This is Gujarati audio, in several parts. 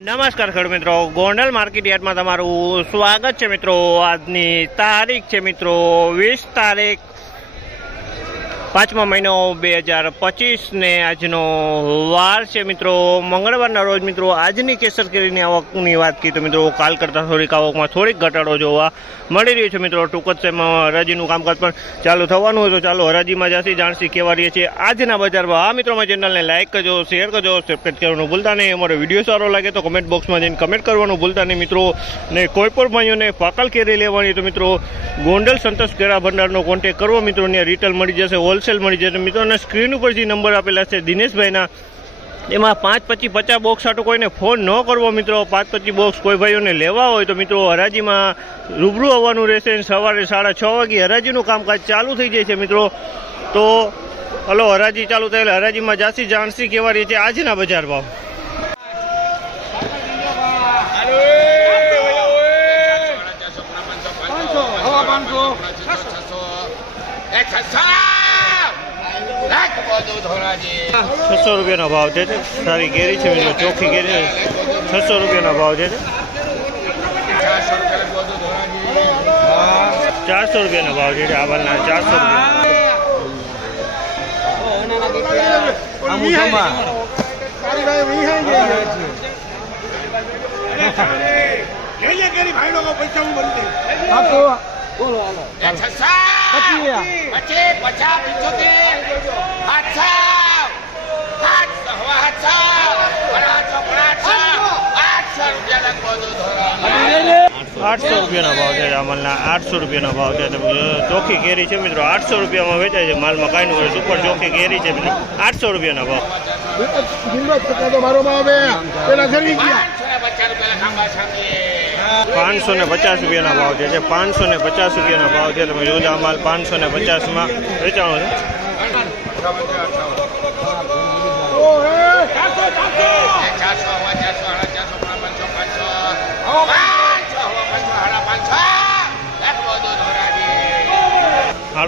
નમસ્કાર ખેડૂત મિત્રો, ગોંડલ માર્કેટ યાર્ડમાં તમારું સ્વાગત છે મિત્રો। આજની તારીખ છે મિત્રો 20 તારીખ 5મા મહિનો 2025 ને આજનો વાર છે મિત્રો મંગળવારના રોજ મિત્રો। આજની કેસર કેરીની આવકની વાત કરીએ તો મિત્રો કાલ કરતાં થોડીક આવકમાં થોડીક ઘટાડો જોવા મળી રહ્યો છે મિત્રો। ટૂંક જ સમયમાં હરાજીનું કામકાજ પણ ચાલુ થવાનું હોય તો ચાલો હરાજીમાં જશે જાણસી કેવા રહીએ છીએ આજના બજારમાં। આ મિત્રો મારી ચેનલને લાઇક કરજો, શેર કરજો, સબસ્ક્રાઈબ કરવાનું ભૂલતા નહીં। અમારો વિડીયો સારો લાગે તો કમેન્ટ બોક્સમાં જઈને કમેન્ટ કરવાનું ભૂલતા નહીં મિત્રો। ને કોઈ પણ ભાઈઓને પાકલ કેરી લેવાની તો મિત્રો ગોંડલ સંતોષ કેળા ભંડારનો કોન્ટેક કરવો મિત્રો। ત્યાં રિટેલ મળી જશે, હોલસેલ મળી જશે મિત્રો। અને સ્ક્રીન ઉપર જે નંબર આપેલા છે દિનેશભાઈના, એમાં 5, 25, 50 બોક્સ આટો કોઈને ફોન ન કરવો મિત્રો। 5, 25 બોક્સ કોઈ ભાઈઓને લેવા હોય તો મિત્રો હરાજીમાં રૂબરૂ આવવાનું રહેશે। સવારે 6:30 વાગે હરાજીનું કામકાજ ચાલુ થઈ જાય છે મિત્રો। તો હલો, હરાજી ચાલુ થયેલ હરાજીમાં જાસી જાણસી કેવા રહી છે આજના બજાર ભાવ। ₹600 ભાવ છે। સારી કેરી છે મિત્રો, ચોખ્ખી કેરી ₹600 ભાવ છે। ₹400 ભાવ છે। આ બારના ₹800 ભાવ છે। અમલના ₹800 ભાવ છે। ચોખ્ખી કેરી છે મિત્રો, ₹800 વેચાય છે। માલમાં કાંઈ હોય, સુપર ચોખ્ખી કેરી છે મિત્રો, ₹800 ભાવ। 550 ભાવ છે। 550 ભાવ છે। તમે જોજો, આ માલ 550 વેચાણો છે।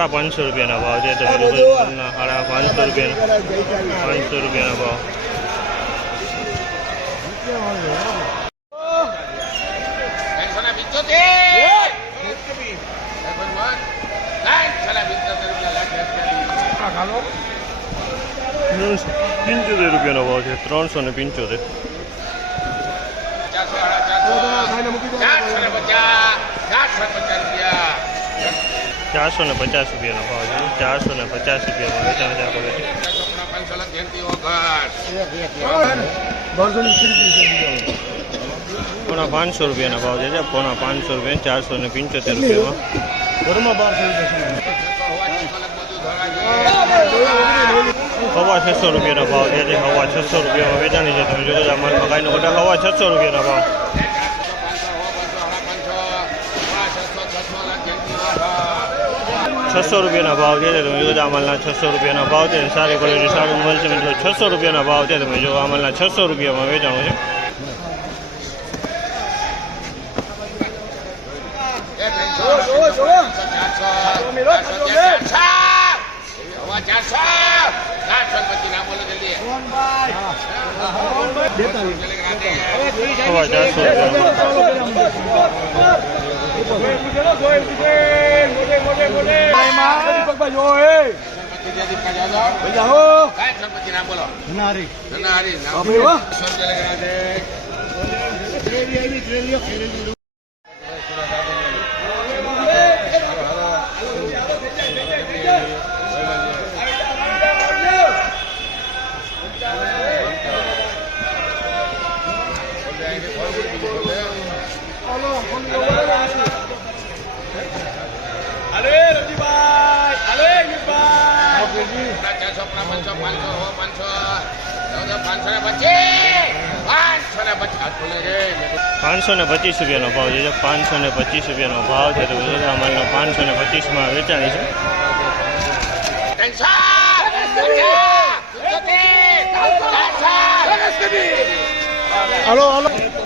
₹550 ભાવ છે। તમે જોજો, ₹550 ભાવ। ₹375 ભાવ છે। 375 ₹450 ભાવ છે। ₹450 વેચાણ છે આપણે। પોણા ₹500 ભાવ છે। પોણા ₹500, ₹475 હવા ₹600 ભાવ છે। હવા ₹600 વેચાણી છે। તમે જોજો, માલમાં કાંઈ નો હવા ₹600 ભાવ। ₹600 ભાવ છે। તમે જોજો, અમલના ₹600 ભાવ છે। સારી ક્વોલિટી, સારું મળશે મિત્રો। ₹600 ભાવ છે। તમે જો અમલના ₹600 વેચાણું છે। ₹525 ભાવ છે। ₹525 ભાવ છે। તો અમારનો 525 વેચાણી છે।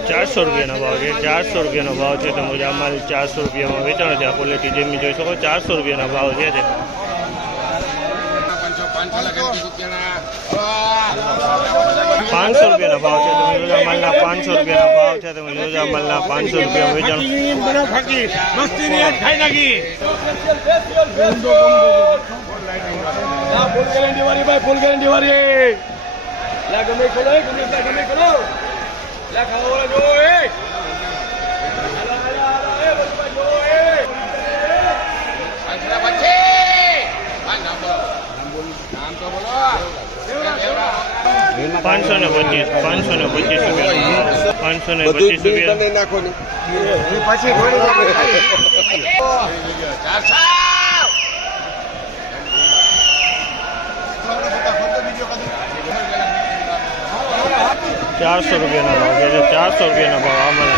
₹400 ભાવ છે। ₹400 ભાવ છે। તો અમારે ₹400 વેચાણ છે। આ ક્વોલિટી જેમની જોઈ શકો, ₹400 ભાવ છે। પાંચસો રૂપિયાના ભાવ છે. તમે જોજો માલના 500 રૂપિયાના ભાવ છે. તમે જોજો માલના 500 રૂપિયા વેચાણ. ફૂલ ગેરંટી વાળી ગમે ખોલો ગમે ખોલો ખાવા જો પાંચસો ને 25 રૂપિયા 525 રૂપિયા નાખો ચારસો રૂપિયાના ભાવ છે. 400 રૂપિયાના ભાવ આમાં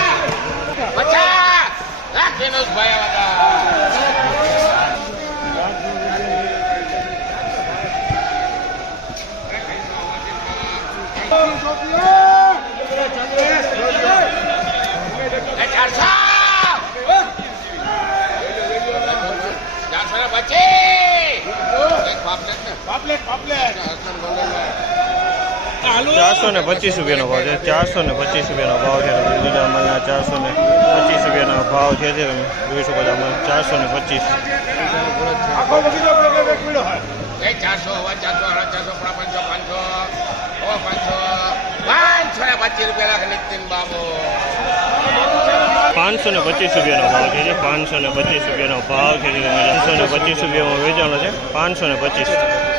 425 રૂપિયાનો ભાવ છે. 425 રૂપિયાનો ભાવ છે. આમાં 425 રૂપિયાનો ભાવ છે. તમે જોઈ શકો છો આમાં 425. 525 રૂપિયાનો ભાવ છે. 525 રૂપિયાનો ભાવ છે. 525 રૂપિયામાં વેચાણો છે. 525.